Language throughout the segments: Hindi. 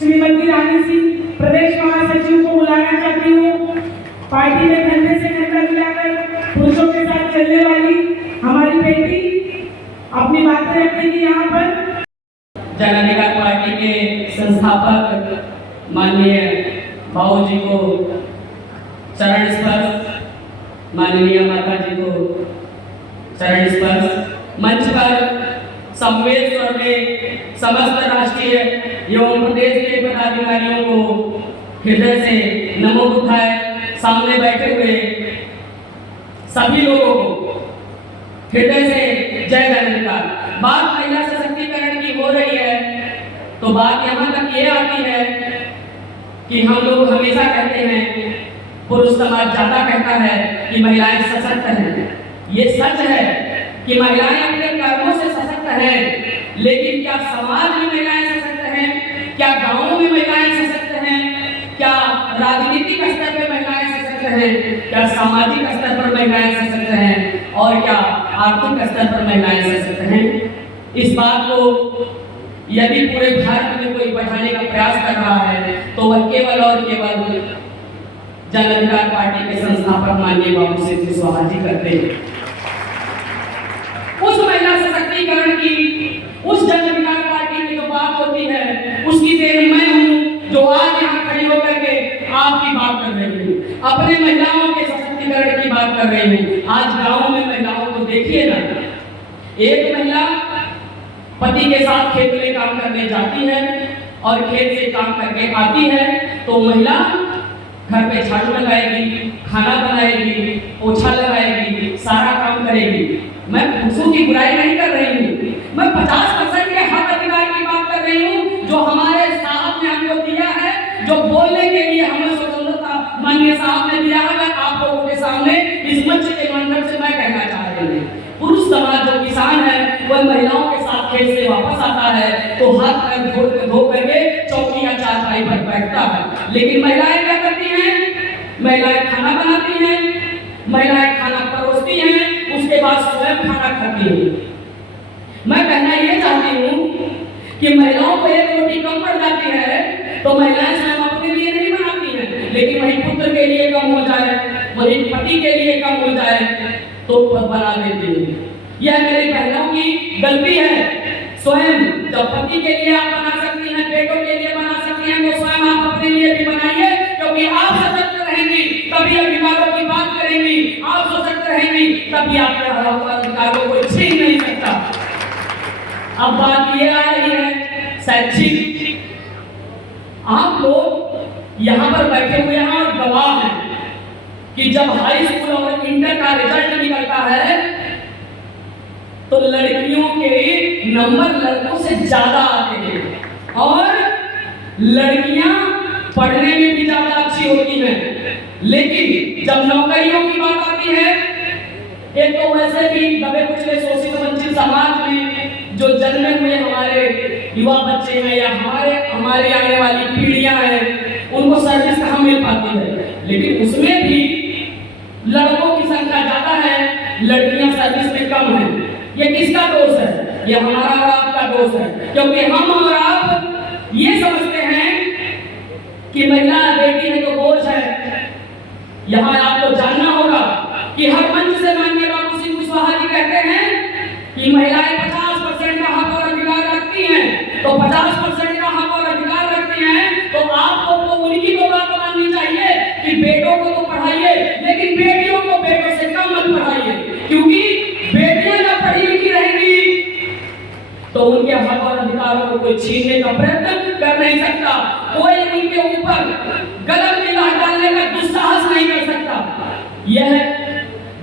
श्रीमती रानी सिंह प्रदेश महासचिव को बुलाना चाहती हूँ। पार्टी में कंधे से कंधा मिलाकर पुरुषों के साथ चलने वाली हमारी बेटी अपनी बातें रखेगी। यहाँ पर जन अधिकार पार्टी के संस्थापक माननीय भाऊ जी को चरण स्पर्श, माननीय माता जी को चरण स्पर्श, मंच पर संवेद स्वर में समस्त राष्ट्रीय एवं प्रदेश के पदाधिकारियों को हृदय से नमो बुद्धाय। सामने बैठे हुए सभी लोगों को हृदय से जय जयकार। बात महिला सशक्तिकरण की हो रही है तो बात यहाँ तक ये आती है कि हम लोग हमेशा कहते हैं, पुरुष समाज ज्यादा कहता है कि महिलाएं सशक्त हैं। ये सच है कि महिलाएं अपने कर्मों से सशक्त हैं, लेकिन क्या समाज में महिलाएं सशक्त हैं? क्या गांवों में महिलाएं सशक्त हैं? क्या राजनीतिक स्तर पर महिलाएं सशक्त हैं? क्या सामाजिक स्तर पर महिलाएं सशक्त हैं? और क्या आर्थिक स्तर पर महिलाएं सशक्त हैं? इस बात को यदि पूरे भारत में कोई बढ़ाने का प्रयास कर रहा है तो वह केवल और केवल जन अधिकार पार्टी के संस्थापक माननीय बाबू सिंह कुशवाहा जी करते हैं। उस महिला सशक्तिकरण की, उस जन अधिकार पार्टी की जो बात होती है, उसकी देन मैं हूँ जो आज यहाँ खड़ी होकर के आपकी बात कर रही हूँ, अपने महिलाओं के सशक्तिकरण की बात कर रही हूँ। आज गाँव में महिलाओं को देखिए ना, एक महिला पति के साथ खेत में काम करने जाती है और खेत से काम करके आती है तो महिला घर पे झाड़ू लगाएगी, खाना बनाएगी, पोछा लगाएगी, सारा काम करेगी। मैं पुरुषों की बुराई नहीं कर रही हूँ, मैं 50% के हक अधिकार की बात कर रही हूँ जो हमारे साहब ने हमको दिया है, जो बोलने के लिए हमें स्वतंत्रता माननीय साहब ने दिया है। मैं आप लोगों के सामने इस मंच के माध्यम से मैं कहना चाह रही हूँ, पुरुष समाज जो किसान है वह महिलाओं के साथ खेत से वापस आता है तो हाथ पैर धो करके चौकी या चारपाई पर बैठता है, लेकिन महिलाएं क्या करती हैं? महिलाएं खाना बनाती हैं, महिलाएं खाना परोसती हैं, उसके बाद स्वयं खाना खाती हैं। मैं कहना ये चाहती हूँ कि महिलाओं को एक रोटी कम पड़ जाती है तो महिलाएं स्वयं अपने लिए नहीं बनाती हैं, लेकिन वही पुत्र के लिए कम हो जाए, वही पति के लिए कम हो जाए तो बना देती है। यह मेरी बहनों की गलती है। स्वयं जब पति के लिए आप बना सकती हैं, बेटों के लिए बना सकती हैं, तो स्वयं आप अपने लिए भी बनाइए, क्योंकि आप सशक्त रहेंगी तभी अधिकारों की बात करेंगी, आप सशक्त रहेंगी तभी आपके अधिकारों को छीन नहीं सकता। अब बात ये आ रही है शैक्षिक, आप लोग यहाँ पर बैठे हुए हैं और गवाह हैं कि जब हाई स्कूल और इंटर का रिजल्ट निकलता है तो लड़कियों के नंबर लड़कों से ज्यादा आते हैं और लड़कियां पढ़ने में भी ज्यादा अच्छी होती हैं, लेकिन जब नौकरियों की बात आती है, एक तो वैसे भी दबे कुचले शोषित वंचित समाज में जो जन्मे हुए हमारे युवा बच्चे हैं या हमारे आने वाली पीढ़ियां हैं, उनको सर्विस कहाँ मिल पाती है, लेकिन उसमें भी लड़कों की संख्या ज्यादा है, लड़कियां सर्विस में कम है। ये किसका दोष है? ये हमारा और आपका दोष है, क्योंकि हम और आप ये समझते हैं कि महिला बेटी है तो बोझ है। यहाँ आपको जानना होगा कि हर मंच से माननीय बाबू सिंह कुशवाहा जी कहते हैं कि महिलाएं 50% का हक और अधिकार रखती हैं, तो 50% का हक और अधिकार रखती हैं तो आपको तो उनकी तो बात माननी चाहिए कि बेटों को तो पढ़ाइए, लेकिन बेटियों को बेटों से कम मत पढ़ाइए, क्योंकि बेटियां जब पढ़ी लिखी रहेंगी तो उनके हक और अधिकारों को कोई छीनने का प्रयत्न कर नहीं सकता, कोई उनके ऊपर गलत निगाह डालने का दुस्साहस नहीं कर सकता। यह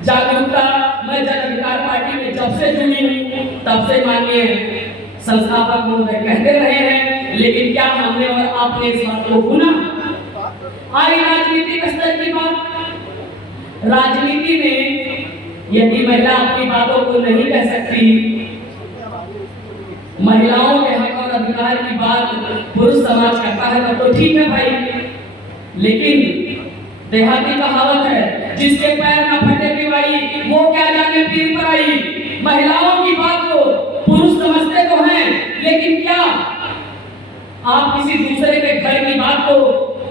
जागरूकता मैं जन अधिकार पार्टी में जब से जुड़ी हूँ तब से माननीय संस्थापक महोदय कहते रहे हैं, लेकिन क्या हमने और आपने इस बात को सुना? आई राजनीतिक स्तर की बात, राजनीति में यदि महिला अपनी बातों को नहीं कह सकती, महिलाओं के हक और अधिकार की बात पुरुष समाज करता है तब तो ठीक है भाई, लेकिन देहाती कहावत है जिसके पैर न फटे पिवाई वो क्या जाने पीर पर आई। महिलाओं की बात को पुरुष समझते तो हैं, लेकिन क्या आप किसी दूसरे के घर की बात को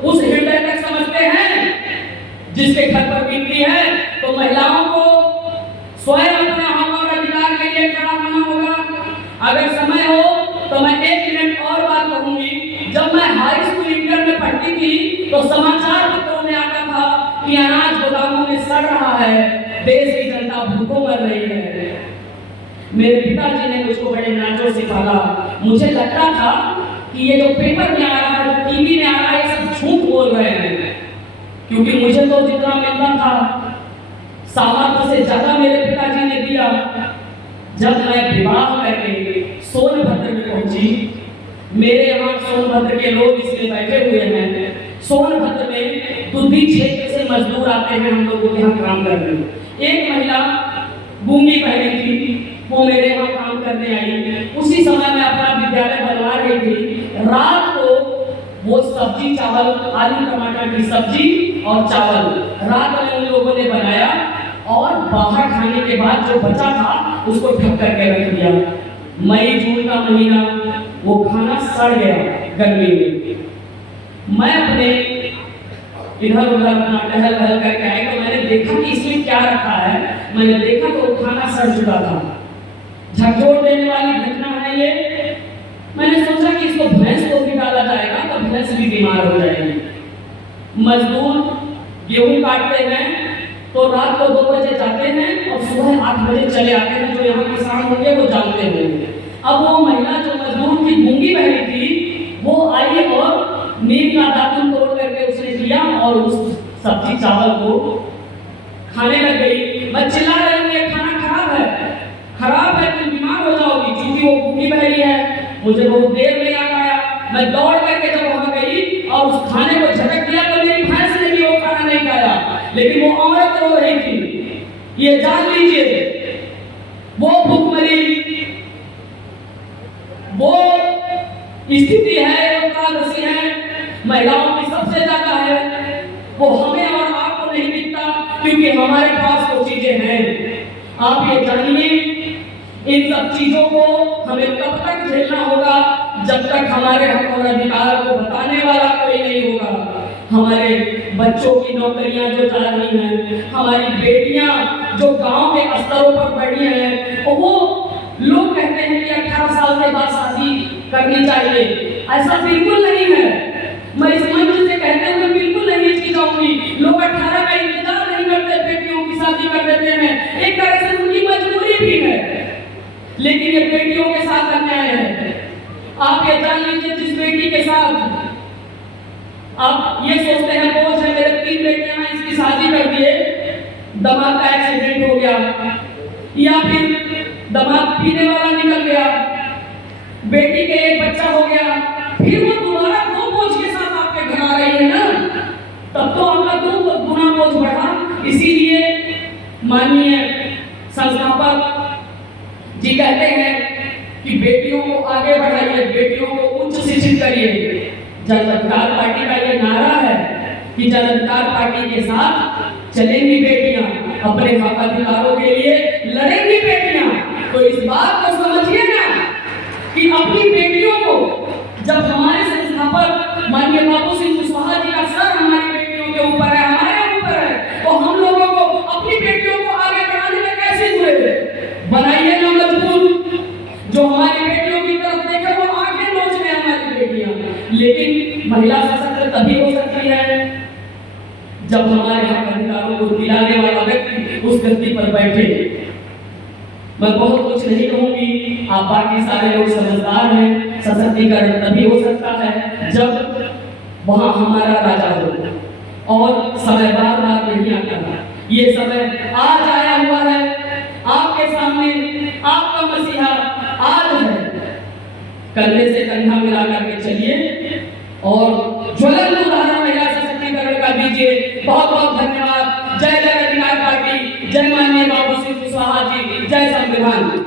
उस हृदय तक समझते हैं जिसके घर पर बीती है, तो महिलाओं को स्वयं अपने हक और अधिकार के लिए खड़ा होना होगा। अगर समय हो तो मैं 1 मिनट और बात कहूंगी। जब मैं हाई स्कूल इंटर में पढ़ती थी तो समाचार पत्रों में आता था कि अनाज गोदामों में सड़ रहा है, देश की जनता भूखों मर रही है। मेरे पिताजी ने मुझको बड़े नाजों से पाला। मुझे लगता था कि ये जो पेपर में आ रहा है, टीवी में आ रहा है, ये सब झूठ बोल रहे हैं, क्योंकि मुझे तो जितना मिलता था सामर्थ्य से ज्यादा मेरे पिताजी ने दिया। जब मैं विवाह करके सोनभद्र में पहुंची, मेरे यहाँ सोनभद्र के लोग इसमें बैठे हुए हैं। सोनभद्र में दुधी क्षेत्र से मजदूर आते हैं हम लोगों के यहाँ काम करने। एक महिला गूंगी पहनी थी, वो मेरे यहाँ काम करने आई। उसी समय मैं अपना विद्यालय बनवा रही थी। रात को वो सब्जी चावल, आलू टमाटर की सब्जी और चावल रात में उन लोगों ने बनाया और बाहर खाने के बाद जो बचा था उसको ढक करके रख दिया। मई जून का महीना, वो खाना सड़ गया गर्मी में। मैं अपने इधर उधर अपना टहल टहल करके आई तो मैंने देखा कि इसमें क्या रखा है। मैंने देखा तो खाना सड़ चुका था। झकझोर देने वाली घटना है ये। मैंने सोचा कि इसको भैंस को भी डाला जाएगा तो भैंस भी बीमार हो जाएगी। मजदूर गेहूं काटते हैं तो रात को 2 बजे जाते हैं और सुबह 8 बजे चले आते हैं। जो यहाँ किसान होंगे वो जानते होंगे। अब वो महिला जो मजदूर की गूंगी बहनी थी, वो आई और नीम का दातुन तोड़ करके उसने दिया और उस सब्जी चावल को खाने लग गई। मैं चिल्ला रही हूँ, ये खाना खराब है, तुम बीमार हो जाओगी। क्योंकि वो गूंगी बहनी है, मुझे बहुत देर में याद आया। मैं दौड़ करके जब वहां गई और उस खाने को झटक दिया तो मेरी भैंस ने भी वो खाना नहीं खाया, लेकिन वो औरत रो रही थी। ये जान लीजिए, वो भूखमरी, वो स्थिति है, वो कालसी है, महिलाओं की सबसे ज्यादा है। वो हमें और आपको नहीं दिखता क्योंकि हमारे पास वो चीजें हैं। आप ये जानिए, इन सब चीजों को हमें तब तक झेलना होगा जब तक हमारे हक और अधिकार को बताने वाला कोई नहीं होगा। हमारे बच्चों की नौकरियां जो जा रही हैं, हमारी बेटियां जो गांव के स्तरों पर बढ़ी हैं, वो लोग कहते हैं कि 18 साल के बाद शादी करनी चाहिए। ऐसा बिल्कुल नहीं है। मैं इस मंच से कहते हुए बिल्कुल नहीं हिचकिचाऊंगी। लोग 18 का इंतजार नहीं करते, बेटियों की शादी कर देते हैं। एक तरह से उनकी मजबूरी भी है, लेकिन ये बेटियों के साथ अन्याय है। आप ये जान लीजिए, जिस बेटी के साथ आप ये सोचते हैं बोझ है, मेरे 3 बेटियां हैं, इसकी शादी कर दिए, दमाद का एक्सीडेंट हो गया या फिर दमाद पीने वाला निकल गया, बेटी के एक बच्चा हो गया, फिर वो दोबारा 2 बोझ के साथ आपके घर आ रही है ना, तब तो आपका 2 गुना बोझ बढ़ा। इसीलिए माननीय संस्थापक जी कहते हैं कि बेटियों को आगे बढ़ाइए, बेटियों को उच्च शिक्षित करिए। जन अधिकार पार्टी का ये नारा है कि जन अधिकार पार्टी के साथ चलेंगी बेटियां, अपने हक अधिकारों के लिए लड़ेंगी बेटियां। तो इस बात को समझिए ना कि अपनी बेटियों को, जब हमारे संस्थापक माननीय बाबू सिंह कुशवाहा जी का सर हमारी बेटियों के ऊपर है, हमारे ऊपर है, तो हम लोगों को अपनी बेटियों को आगे बढ़ाने में कैसे हुए? बनाइए ना मजबूत, जो हमारी बेटियों की तरफ देखे वो आंखें नोच ले हमारी बेटियां। लेकिन महिला सशक्त तभी हो सकती है जब हमारे हक अधिकारों को दिलाने वाला व्यक्ति उस गद्दी पर बैठे। मैं बहुत कुछ नहीं कहूंगी, आप बाकी सारे लोग समझदार हैं। सशक्तिकरण तभी हो सकता है जब वहां हमारा राजा हो, और समय बार बार नहीं आता। ये समय आज आया हुआ है आपके सामने, आपका मसीहा आज है। कंधे से कंधा मिला करके चलिए और ज्वलंत उदाहरण महिला सशक्तिकरण का दीजिए। बहुत बहुत धन्यवाद। जय जय अधिकार पार्टी, जय माननीय बाबू सिंह कुशवाहा जी, जय संविधान।